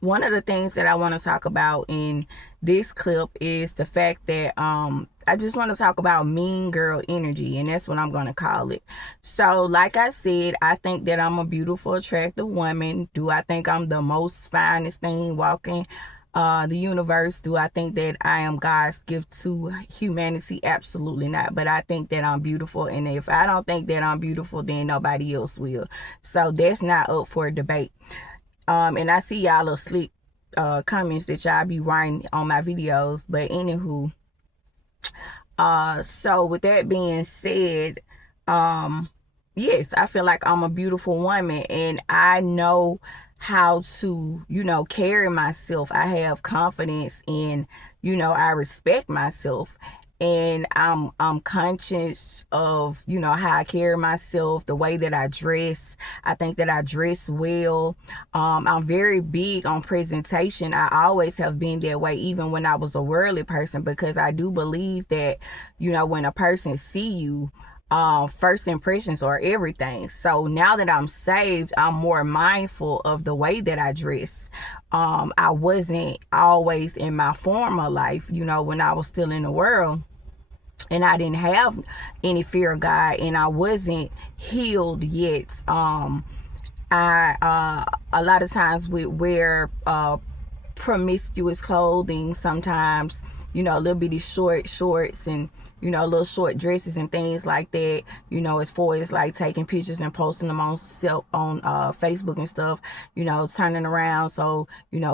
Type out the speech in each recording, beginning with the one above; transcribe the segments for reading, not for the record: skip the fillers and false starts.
one of the things that I want to talk about in this clip is the fact that I just want to talk about mean girl energy, and that's what I'm going to call it. So like I said, I think that I'm a beautiful, attractive woman. Do I think I'm the most finest thing walking the universe? Do I think that I am God's gift to humanity? Absolutely not. But I think that I'm beautiful, and if I don't think that I'm beautiful, then nobody else will. So that's not up for debate. And I see y'all little slick comments that y'all be writing on my videos. But anywho, so with that being said, yes, I feel like I'm a beautiful woman, and I know how to, carry myself. I have confidence in, I respect myself, and I'm conscious of, how I carry myself, the way that I dress. I think that I dress well. I'm very big on presentation. I always have been that way, even when I was a worldly person, because I do believe that, when a person see you, first impressions are everything. So now that I'm saved, I'm more mindful of the way that I dress. I wasn't always in my former life, when I was still in the world, and I didn't have any fear of God, and I wasn't healed yet. I a lot of times would wear promiscuous clothing sometimes, little bitty short shorts, and little short dresses and things like that, as far as like taking pictures and posting them on Facebook and stuff, turning around so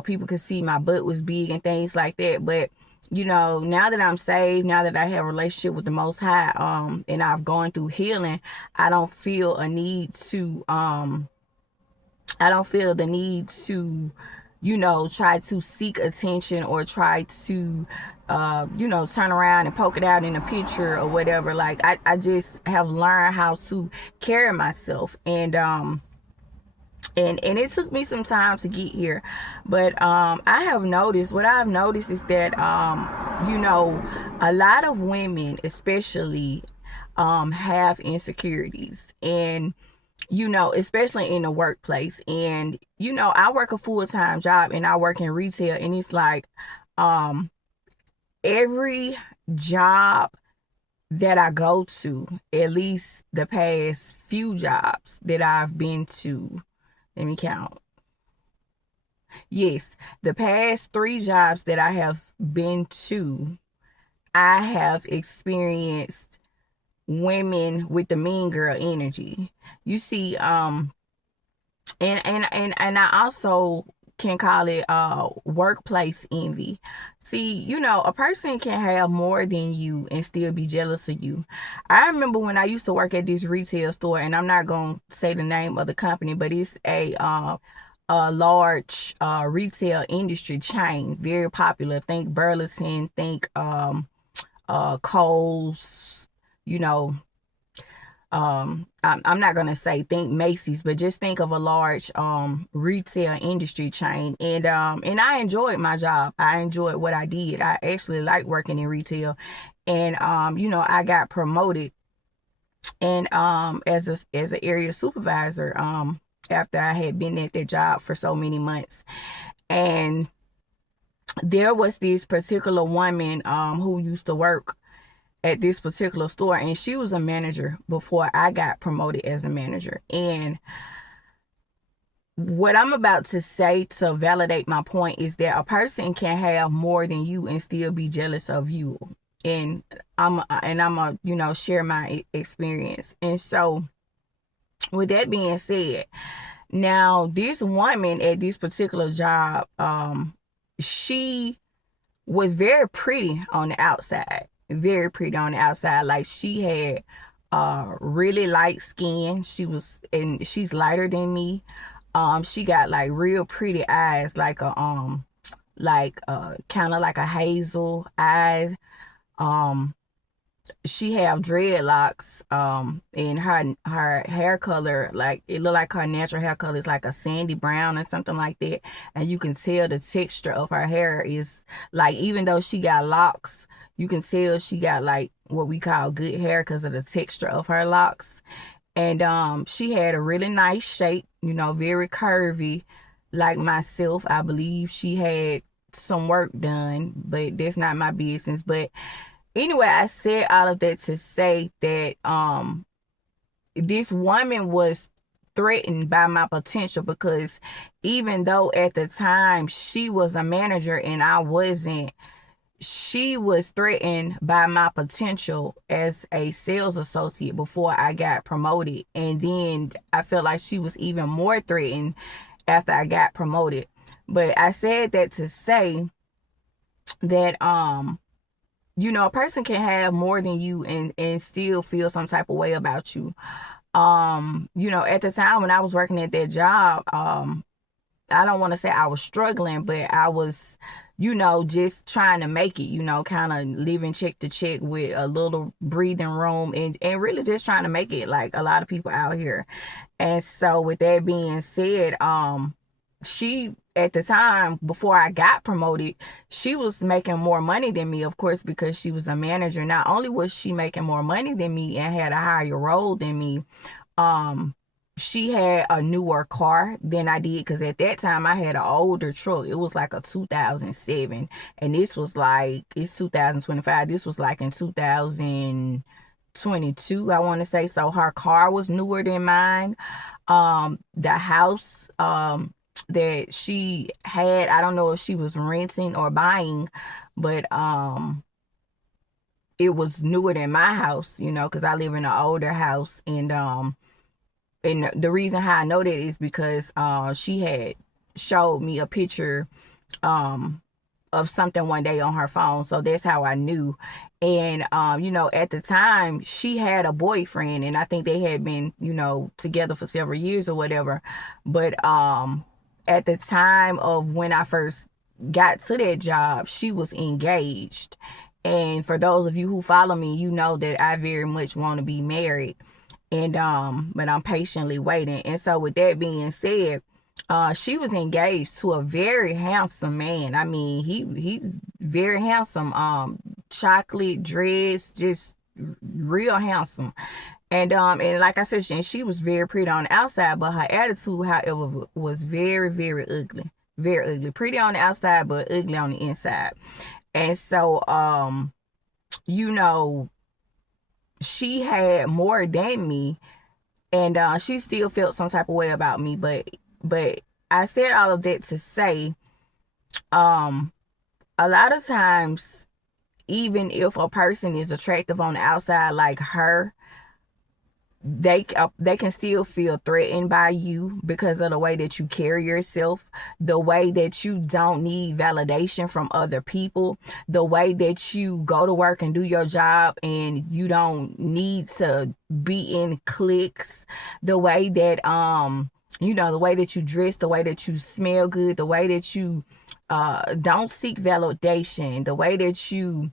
people could see my butt was big and things like that. But now that I'm saved, now that I have a relationship with the Most High, and I've gone through healing, I don't feel a need to I don't feel the need to, try to seek attention, or try to, turn around and poke it out in a picture or whatever. Like, I just have learned how to carry myself. And it took me some time to get here. But what I've noticed is that, a lot of women, especially, have insecurities. And especially in the workplace. And, I work a full-time job, and I work in retail, and it's like, every job that I go to, at least the past few jobs that I've been to, let me count. Yes, the past 3 jobs that I have been to, I have experienced women with the mean girl energy. You see, and I also can call it workplace envy. See, a person can have more than you and still be jealous of you. I remember when I used to work at this retail store, and I'm not gonna say the name of the company, but it's a large retail industry chain, very popular. Think Burlington, think Kohl's, you know, I'm not gonna say think Macy's, but just think of a large retail industry chain. And I enjoyed my job. I enjoyed what I did. I actually like working in retail. And I got promoted, and as an area supervisor, after I had been at that job for so many months. And there was this particular woman who used to work at this particular store, and she was a manager before I got promoted as a manager. And what I'm about to say to validate my point is that a person can have more than you and still be jealous of you. And I'm a share my experience. And so with that being said, now this woman at this particular job, she was very pretty on the outside. Very pretty on the outside. Like, she had really light skin. She's lighter than me. She got like real pretty eyes, like kind of like a hazel eyes. She have dreadlocks, and her hair color, like, it look like her natural hair color is like a sandy brown or something like that. And you can tell the texture of her hair is like, even though she got locks, you can tell she got like what we call good hair because of the texture of her locks. And she had a really nice shape, very curvy, like myself. I believe she had some work done, but that's not my business. But anyway, I said all of that to say that this woman was threatened by my potential, because even though at the time she was a manager and I wasn't, she was threatened by my potential as a sales associate before I got promoted. And then I felt like she was even more threatened after I got promoted. But I said that to say that a person can have more than you and still feel some type of way about you. At the time when I was working at that job, I don't want to say I was struggling, but I was, just trying to make it, kind of living check to check with a little breathing room, and really just trying to make it like a lot of people out here. And so with that being said, she, at the time before I got promoted, she was making more money than me, of course, because she was a manager. Not only was she making more money than me and had a higher role than me, she had a newer car than I did, because at that time I had an older truck. It was like a 2007, and this was like, it's 2025. This was like in 2022, I want to say. So her car was newer than mine. The house that she had, I don't know if she was renting or buying, but it was newer than my house, because I live in an older house. And the reason how I know that is because she had showed me a picture of something one day on her phone. So that's how I knew. And at the time she had a boyfriend, and I think they had been, together for several years or whatever. But at the time of when I first got to that job, she was engaged. And for those of you who follow me, you know that I very much want to be married. And but I'm patiently waiting. And so with that being said, she was engaged to a very handsome man. I mean, he's very handsome. Chocolate dreads, just real handsome. And like I said, she was very pretty on the outside, but her attitude, however, was very, very ugly. Very ugly. Pretty on the outside, but ugly on the inside. And so she had more than me, and she still felt some type of way about me. But I said all of that to say, a lot of times, even if a person is attractive on the outside like her, they can still feel threatened by you because of the way that you carry yourself, the way that you don't need validation from other people, the way that you go to work and do your job and you don't need to be in cliques, the way that the way that you dress, the way that you smell good, the way that you don't seek validation, the way that you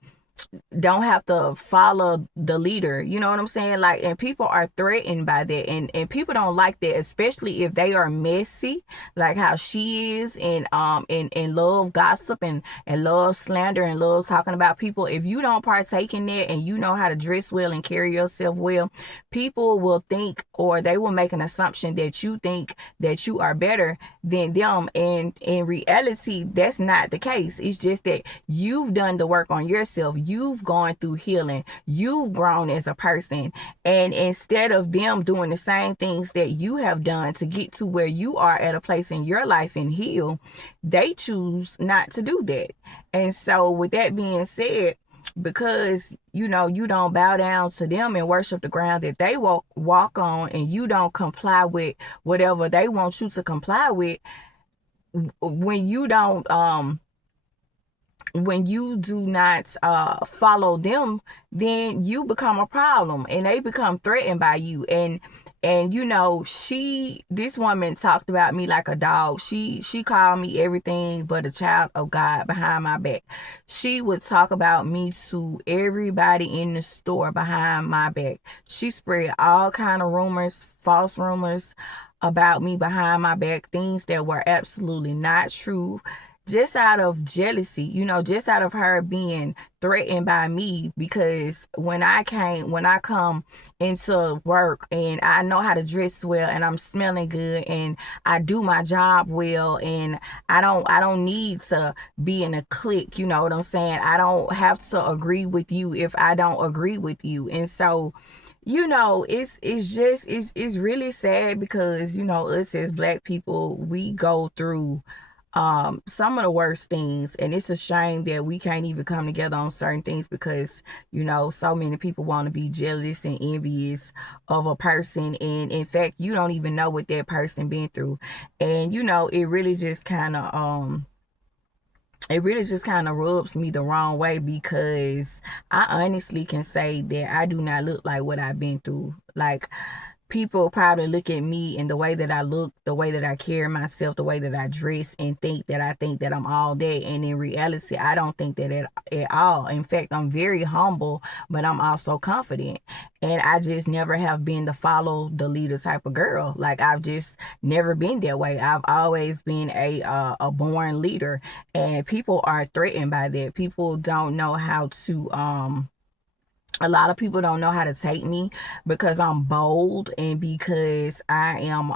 don't have to follow the leader. You know what I'm saying? Like, and people are threatened by that, and people don't like that, especially if they are messy, like how she is, and love gossip and love slander and love talking about people. If you don't partake in that and you know how to dress well and carry yourself well, people will think, or they will make an assumption that you think that you are better than them. And in reality, that's not the case. It's just that you've done the work on yourself. You've gone through healing. You've grown as a person. And instead of them doing the same things that you have done to get to where you are at a place in your life and heal, they choose not to do that. And so with that being said, because you don't bow down to them and worship the ground that they walk on, and you don't comply with whatever they want you to comply with, when you don't when you do not follow them, then you become a problem and they become threatened by you. And this woman talked about me like a dog. She called me everything but a child of God behind my back. She would talk about me to everybody in the store behind my back. She spread all kind of rumors, false rumors about me behind my back, things that were absolutely not true. just out of jealousy, just out of her being threatened by me. Because when I come into work and I know how to dress well and I'm smelling good and I do my job well, and I don't need to be in a clique, you know what I'm saying? I don't have to agree with you if I don't agree with you. And so, it's really sad because, us as black people, we go through some of the worst things, and it's a shame that we can't even come together on certain things because, so many people want to be jealous and envious of a person, and in fact you don't even know what that person been through. And it really just kind of rubs me the wrong way, because I honestly can say that I do not look like what I've been through. Like, people probably look at me and the way that I look, the way that I carry myself, the way that I dress, and I think that I'm all that. And in reality, I don't think that at all. In fact, I'm very humble, but I'm also confident. And I just never have been the follow the leader type of girl. Like, I've just never been that way. I've always been a born leader, and people are threatened by that. People don't know how to a lot of people don't know how to take me because I'm bold, and because I am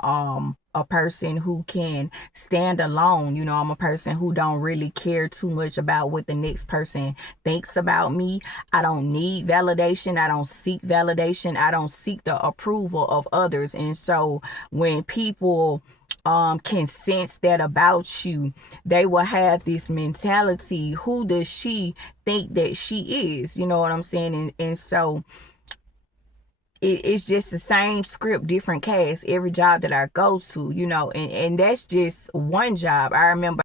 a person who can stand alone. I'm a person who don't really care too much about what the next person thinks about me. I don't need validation. I don't seek validation. I don't seek the approval of others. And so when people can sense that about you, they will have this mentality: who does she think that she is? You know what I'm saying? And so it's just the same script, different cast every job that I go to, and that's just one job. I remember